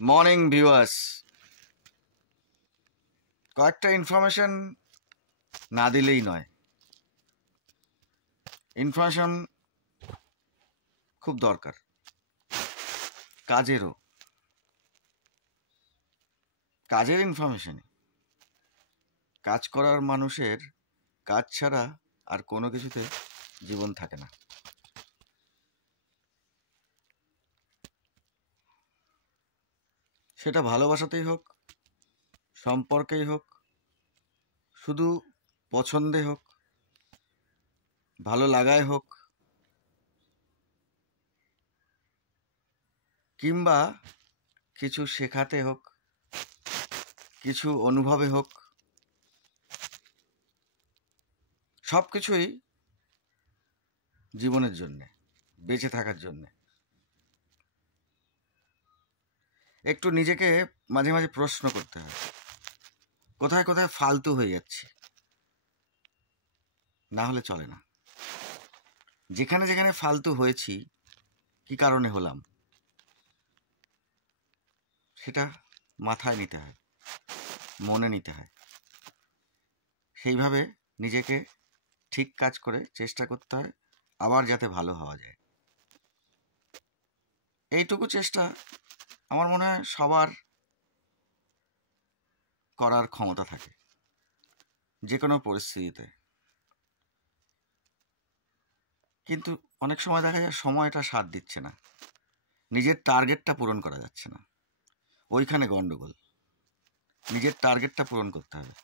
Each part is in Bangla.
মর্নিং ভিউয়ার্স, কয়েকটা ইনফরমেশন না দিলেই নয়। ইনফরমেশন খুব দরকার, কাজের ইনফরমেশনই। কাজ করার মানুষের কাজ ছাড়া আর কোনো কিছুতে জীবন থাকে না। সেটা ভালোবাসাতেই হোক, সম্পর্কেই হোক, শুধু পছন্দে হোক, ভালো লাগায় হোক, কিংবা কিছু শেখাতে হোক, কিছু অনুভবে হোক, সব কিছুই জীবনের জন্যে, বেঁচে থাকার জন্যে। একটু নিজেকে মাঝে মাঝে প্রশ্ন করতে হয়, কোথায় কোথায় ফালতু হয়ে যাচ্ছে, না হলে চলে না। যেখানে যেখানে ফালতু হয়েছি, কি কারণে হলাম, সেটা মাথায় নিতে হয়, মনে নিতে হয়। সেইভাবে নিজেকে ঠিক কাজ করে চেষ্টা করতে হয় আবার যাতে ভালো হওয়া যায়। এইটুকু চেষ্টা আমার মনে হয় সবার করার ক্ষমতা থাকে যে কোনো পরিস্থিতিতে। কিন্তু অনেক সময় দেখা যায় সময়টা সাথ দিচ্ছে না, নিজের টার্গেটটা পূরণ করা যাচ্ছে না, ওইখানে গন্ডগোল। নিজের টার্গেটটা পূরণ করতে হবে।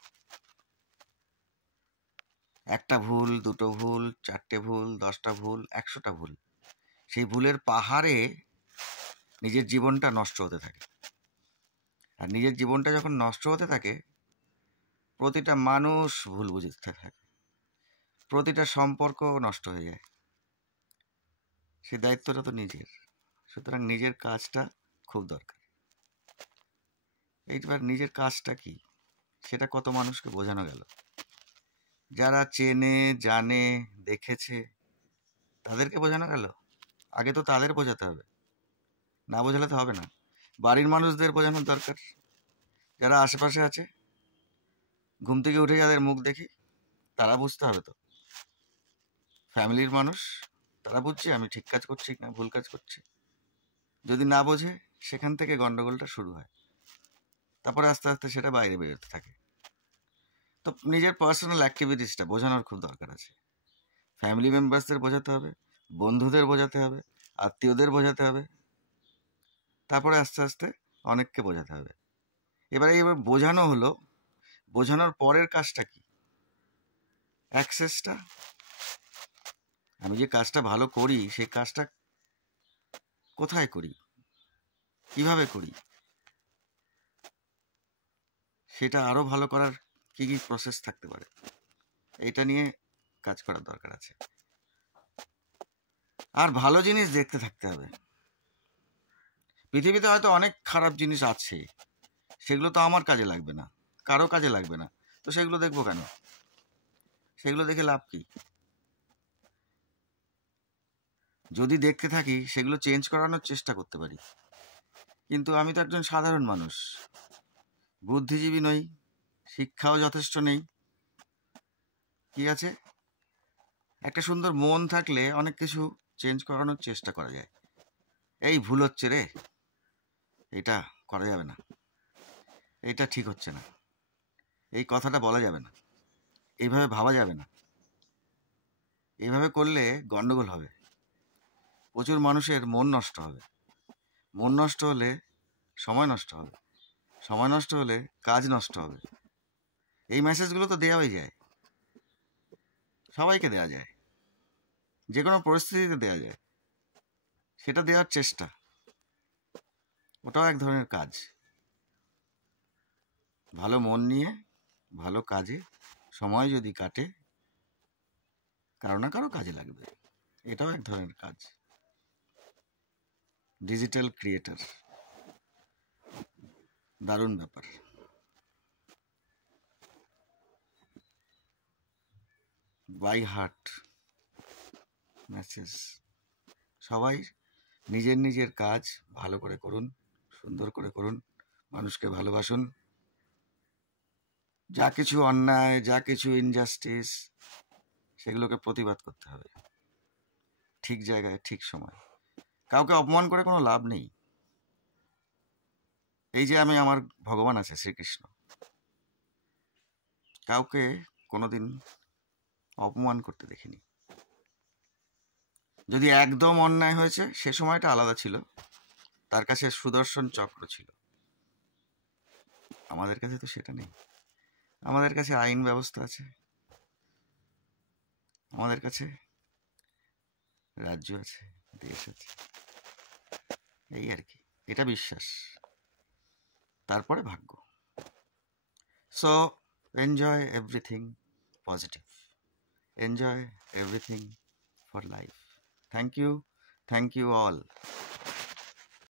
একটা ভুল, দুটো ভুল, চারটে ভুল, 10টা ভুল, 100টা ভুল, সেই ভুলের পাহাড়ে নিজের জীবনটা নষ্ট হতে থাকে। আর নিজের জীবনটা যখন নষ্ট হতে থাকে, প্রতিটা মানুষ ভুল বুঝতে থাকে, প্রতিটা সম্পর্ক নষ্ট হয়ে যায়। সেই দায়িত্বটা তো নিজের। সুতরাং নিজের কাজটা খুব দরকার। এইবার নিজের কাজটা কি, সেটা কত মানুষকে বোঝানো গেল। যারা চেনে, জানে, দেখেছে, তাদেরকে বোঝানো গেল। আগে তো তাদের বোঝাতে হবে, না বোঝালে তো হবে না। বাড়ির মানুষদের বোঝানোর দরকার, যারা আশেপাশে আছে, ঘুম থেকে উঠে যাদের মুখ দেখি, তারা বুঝতে হবে তো। ফ্যামিলির মানুষ, তারা বুঝছে আমি ঠিক কাজ করছি না ভুল কাজ করছি। যদি না বোঝে, সেখান থেকে গন্ডগোলটা শুরু হয়। তারপরে আস্তে আস্তে সেটা বাইরে বেরোতে থাকে। তো নিজের পার্সোনাল অ্যাক্টিভিটিসটা বোঝানোর খুব দরকার আছে। ফ্যামিলি মেম্বার্সদের বোঝাতে হবে, বন্ধুদের বোঝাতে হবে, আত্মীয়দের বোঝাতে হবে, তারপরে আস্তে আস্তে অনেককে বোঝাতে হবে। এবার বোঝানো হলো, বোঝানোর পরের কাজটা কি? অ্যাক্সেসটা। আমি যে কাজটা ভালো করি, সেই কাজটা কোথায় করি, কিভাবে করি, সেটা আরো ভালো করার কি কি প্রসেস থাকতে পারে, এটা নিয়ে কাজ করার দরকার আছে। আর ভালো জিনিস দেখতে থাকতে হবে। পৃথিবীতে হয়তো অনেক খারাপ জিনিস আছে, সেগুলো তো আমার কাজে লাগবে না, কারো কাজে লাগবে না, তো সেগুলো দেখবো কেন? সেগুলো দেখে লাভ কি? যদি দেখতে থাকি, সেগুলো চেঞ্জ করানোর চেষ্টা করতে পারি। কিন্তু আমি তো একজন সাধারণ মানুষ, বুদ্ধিজীবী নই, শিক্ষাও যথেষ্ট নেই। কি আছে, একটা সুন্দর মন থাকলে অনেক কিছু চেঞ্জ করানোর চেষ্টা করা যায়। এই ভুল হচ্ছে রে, এটা করা যাবে না, এটা ঠিক হচ্ছে না, এই কথাটা বলা যাবে না, এইভাবে ভাবা যাবে না, এইভাবে করলে গন্ডগোল হবে, প্রচুর মানুষের মন নষ্ট হবে, মন নষ্ট হলে সময় নষ্ট হবে, সময় নষ্ট হলে কাজ নষ্ট হবে। এই মেসেজগুলো তো দেওয়াই যায়, সবাইকে দেওয়া যায়, যে কোনো পরিস্থিতিতে দেওয়া যায়। সেটা দেওয়ার চেষ্টা, ওটাও এক ধরনের কাজ। ভালো মন নিয়ে ভালো কাজে সময় যদি কাটে, কারো না কারো কাজে লাগবে, এটাও এক ধরনের কাজ। ডিজিটাল ক্রিয়েটর, দারুণ ব্যাপার। বাই হার্ট মেসেজ, সবাই নিজের নিজের কাজ ভালো করে করুন, সুন্দর করে করুন, মানুষকে ভালোবাসুন। যা কিছু অন্যায়, যা কিছু ইনজাস্টিস, সেগুলোকে প্রতিবাদ করতে হবে ঠিক জায়গায় ঠিক সময়। কাউকে অপমান করে কোনো লাভ নেই। এই যে আমার ভগবান আছে শ্রীকৃষ্ণ, কাউকে কোনোদিন অপমান করতে দেখিনি। যদি একদম অন্যায় হয়েছে, সে সময়টা আলাদা ছিল, তার কাছে সুদর্শন চক্র ছিল। আমাদের কাছে তো সেটা নেই। আমাদের কাছে আইন ব্যবস্থা আছে, আমাদের কাছে রাজ্য আছে, দেশ আছে, এই আর কি। এটা বিশ্বাস, তারপরে ভাগ্য। So enjoy everything positive, enjoy everything for life. Thank you all.